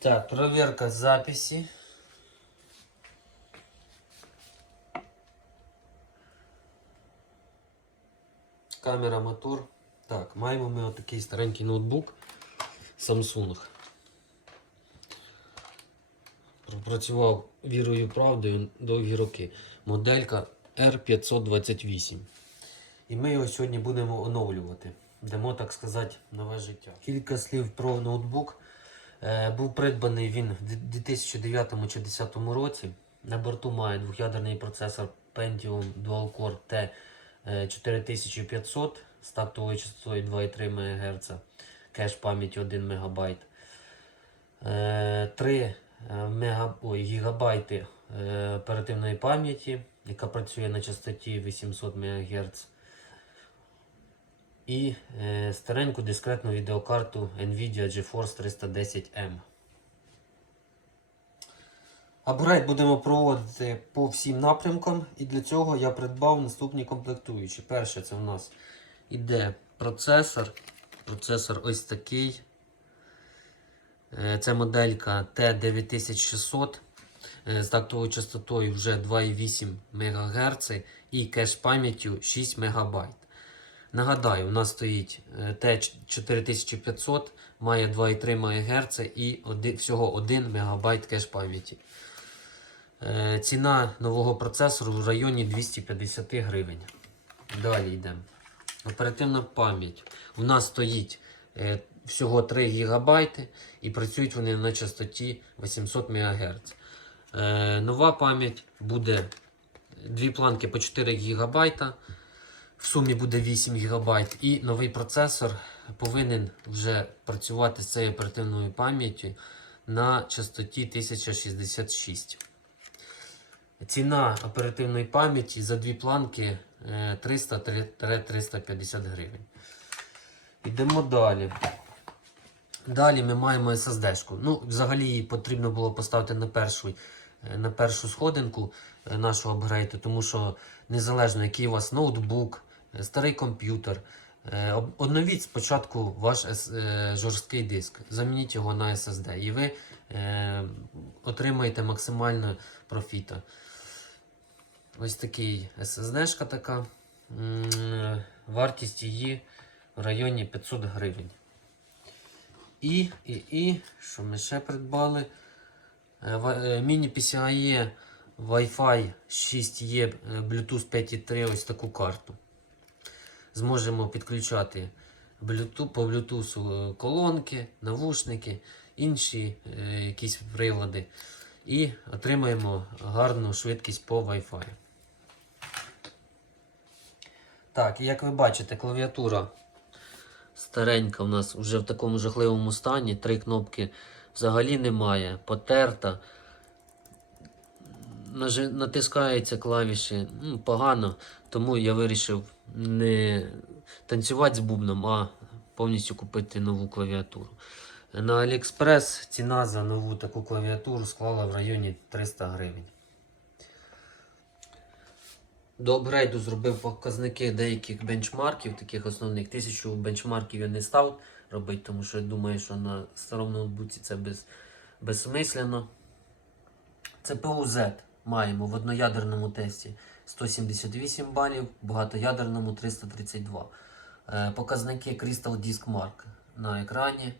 Так, проверка записи. Камера, мотор. Так, маємо ми отакий старенький ноутбук Samsung. Пропрацював вірою правдою довгі роки. Моделька R528. І ми його сьогодні будемо оновлювати. Дамо, так сказати, нове життя. Кілька слів про ноутбук. Е, був придбаний він в 2009 чи 2010 році. На борту має двох'ядерний процесор Pentium Dual Core T4500 з тактовою частотою 2,3 МГц, кеш пам'яті 1 МБ. 3 мега... Ой, гігабайти е, оперативної пам'яті, яка працює на частоті 800 МГц. І е, стареньку дискретну відеокарту Nvidia GeForce 310M. Апгрейд будемо проводити по всім напрямкам, і для цього я придбав наступні комплектуючі. Перше, це в нас іде процесор. Процесор ось такий. Е, Це моделька T9600 е, з тактовою частотою вже 2,8 МГц і кеш пам'яттю 6 МБ. Нагадаю, у нас стоїть е, T4500, має 2,3 МГц і всього 1 МБ кеш пам'яті. Е, Ціна нового процесору в районі 250 гривень. Далі йдемо. Оперативна пам'ять. У нас стоїть е, всього 3 ГБ і працюють вони на частоті 800 МГц. Нова пам'ять буде дві планки по 4 ГБ. В сумі буде 8 ГБ. І новий процесор повинен вже працювати з цією оперативною пам'яттю на частоті 1066. Ціна оперативної пам'яті за дві планки е, 300-350 гривень. Йдемо далі. Далі ми маємо SSD-шку. Ну, взагалі її потрібно було поставити на першу, е, на першу сходинку е, нашого апгрейду, тому що незалежно який у вас ноутбук, е, старий комп'ютер, е, обновіть спочатку ваш е, жорсткий диск, замініть його на SSD, і ви е, отримаєте максимально профіта. Ось такий SSD-шка така. Е, Вартість її в районі 500 гривень. І, і, і, що ми ще придбали? Е, е, Міні PCIe Wi-Fi 6E е, Bluetooth 5.3 ось таку карту. Зможемо підключати по Bluetooth е, колонки, навушники, інші е, якісь прилади. І отримаємо гарну швидкість по Wi-Fi. Так, як ви бачите, клавіатура старенька у нас вже в такому жахливому стані. Три кнопки взагалі немає, потерта. Натискаються клавіші ну, погано, тому я вирішив не танцювати з бубном, а повністю купити нову клавіатуру. На AliExpress ціна за нову таку клавіатуру склала в районі 300 гривень. До апгрейду зробив показники деяких бенчмарків, таких основних. Тисячу бенчмарків я не став робити, тому що я думаю, що на старому ноутбуці це без, безсмислено. CPU Z маємо в одноядерному тесті 178 балів, в багатоядерному 332. Е, Показники Crystal Disk Mark на екрані.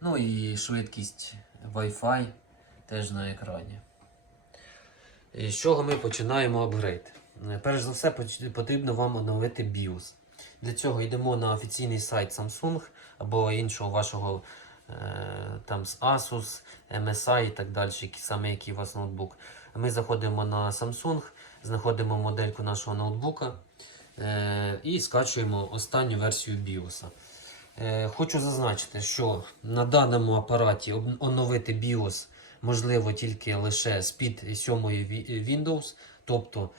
Ну і швидкість Wi-Fi теж на екрані. І З чого ми починаємо апгрейд? Е, Перш за все, потрібно вам оновити BIOS. Для цього йдемо на офіційний сайт Samsung або іншого вашого е, там з Asus, MSI і так далі, саме який у вас ноутбук. Ми заходимо на Samsung, знаходимо модельку нашого ноутбука е, і скачуємо останню версію BIOS. Е, Хочу зазначити, що на даному апараті оновити BIOS можливо тільки лише з-під 7 Windows, тобто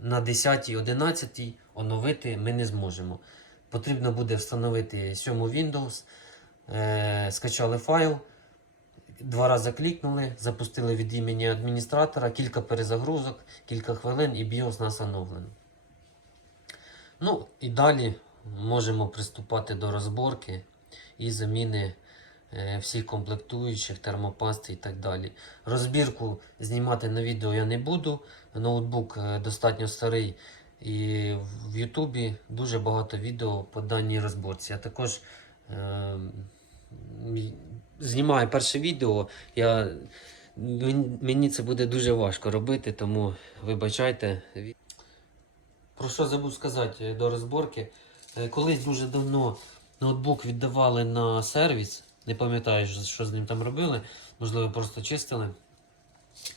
на 10 11 оновити ми не зможемо. Потрібно буде встановити 7 Windows, е, скачали файл, два рази клікнули, запустили від імені адміністратора, кілька перезагрузок, кілька хвилин і BIOS нас оновлено. Ну і далі можемо приступати до розборки і заміни е, всіх комплектуючих, термопасти і так далі. Розбірку знімати на відео я не буду. Ноутбук е, достатньо старий. І в Ютубі дуже багато відео по даній розборці. Я також е, знімаю перше відео. Я, мені це буде дуже важко робити, тому вибачайте. Про що забув сказати е, до розборки. Е, Колись дуже давно ноутбук віддавали на сервіс. Не пам'ятаю, що- з ним там робили. Можливо, просто чистили.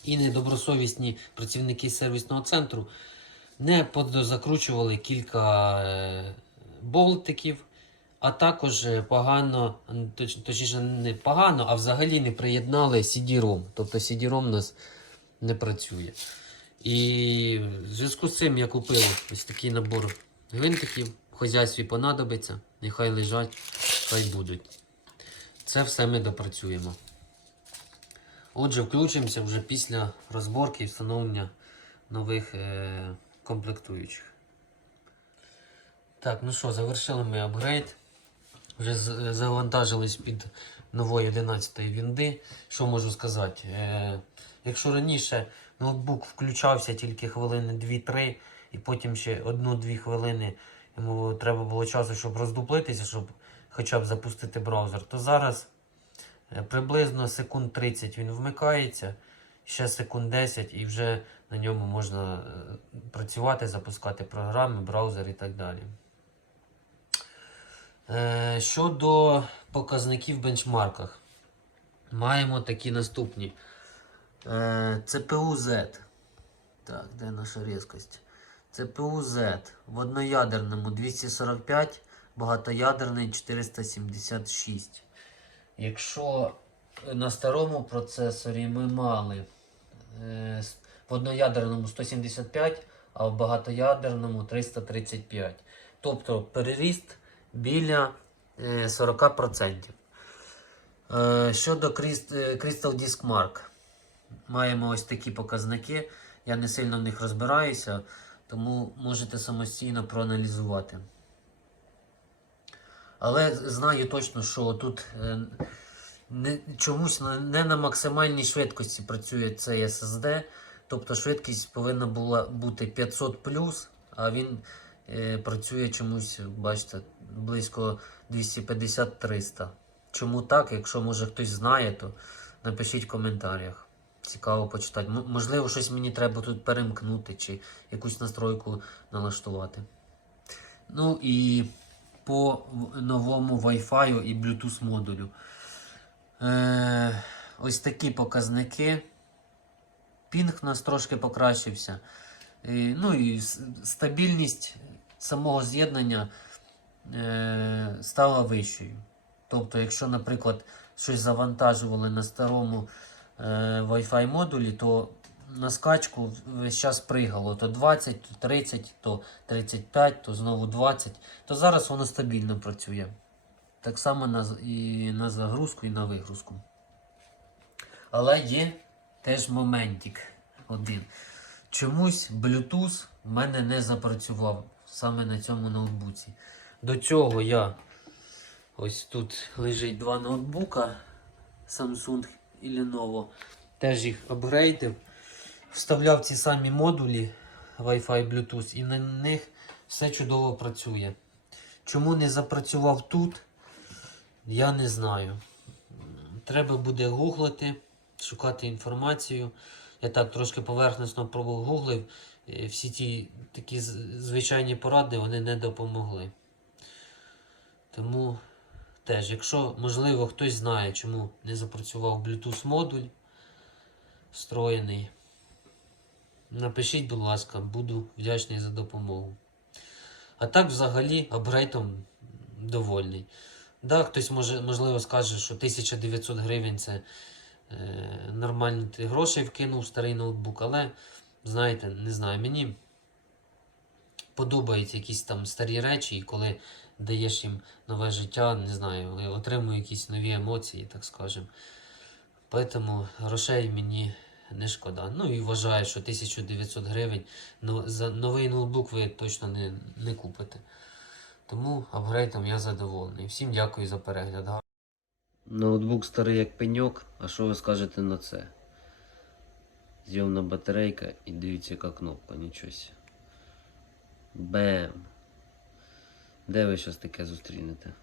І недобросовісні працівники сервісного центру не подозакручували кілька е, болтиків, а також е, погано, точ, точніше, не погано, а взагалі не приєднали CD-ROM. Тобто CD-ROM у нас не працює. І в зв'язку з цим я купив ось такий набор гвинтиків. В хазяйстві понадобиться, нехай лежать, хай будуть. Це все ми допрацюємо. Отже, включимося вже після розборки і встановлення нових е- комплектуючих. Так, ну що, завершили ми апгрейд. Вже завантажились під нової 11 вінди. Що можу сказати? Е, якщо раніше ноутбук включався тільки хвилини 2-3, і потім ще 1-2 хвилини йому треба було часу, щоб роздуплитися, щоб хоча б запустити браузер, то зараз е, приблизно секунд 30 він вмикається, ще секунд 10 і вже на ньому можна е, працювати, запускати програми, браузер і так далі. Е, Щодо показників в бенчмарках, маємо такі наступні. Е, Z. Так, де наша різкость? Z в одноядерному 245, багатоядерний 476. Якщо на старому процесорі ми мали е, в одноядерному 175, а в багатоядерному 335. Тобто переріст біля е, 40%. Е, Щодо е, Crystal Disk Mark, маємо ось такі показники. Я не сильно в них розбираюся, тому можете самостійно проаналізувати. Але знаю точно, що тут е, не, чомусь не на максимальній швидкості працює цей SSD. Тобто швидкість повинна була бути 500 а він е, працює чомусь, бачите, близько 250-300. Чому так? Якщо може хтось знає, то напишіть в коментарях. Цікаво почитати. М- можливо, щось мені треба тут перемкнути чи якусь настройку налаштувати. Ну і по новому Wi-Fi і Bluetooth модулю. Е, ось такі показники. Пінг у нас трошки покращився. І, ну і стабільність самого з'єднання е, стала вищою. Тобто, якщо, наприклад, щось завантажували на старому е, Wi-Fi модулі, то на скачку весь час пригало то 20, то 30, то 35, то знову 20, то зараз воно стабільно працює. Так само на, і на загрузку, і на вигрузку. Але є теж моментик один. Чомусь Bluetooth в мене не запрацював саме на цьому ноутбуці. До цього я ось тут лежить два ноутбука Samsung і Lenovo. Теж їх апгрейдив. Вставляв ці самі модулі Wi-Fi Bluetooth і на них все чудово працює. Чому не запрацював тут, я не знаю. Треба буде гуглити, шукати інформацію. Я так трошки поверхносно прогуглив. Е, Всі ті такі звичайні поради вони не допомогли. Тому теж, якщо можливо хтось знає, чому не запрацював Bluetooth модуль встроєний, напишіть, будь ласка, буду вдячний за допомогу. А так, взагалі, апгрейтом довольний. Да, хтось може, можливо скаже, що 1900 гривень це е, нормально ти вкинув старий ноутбук, але знаєте, не знаю, мені подобаються якісь там старі речі, і коли даєш їм нове життя, не знаю, я отримую якісь нові емоції, так скажемо. Тому грошей мені не шкода. Ну і вважаю, що 1900 гривень но- за новий ноутбук ви точно не, не купите. Тому апгрейдом я задоволений. Всім дякую за перегляд. Ноутбук старий як пеньок, а що ви скажете на це? Зйомна батарейка і дивіться, яка кнопка, нічого. Бем. Де ви щось таке зустрінете?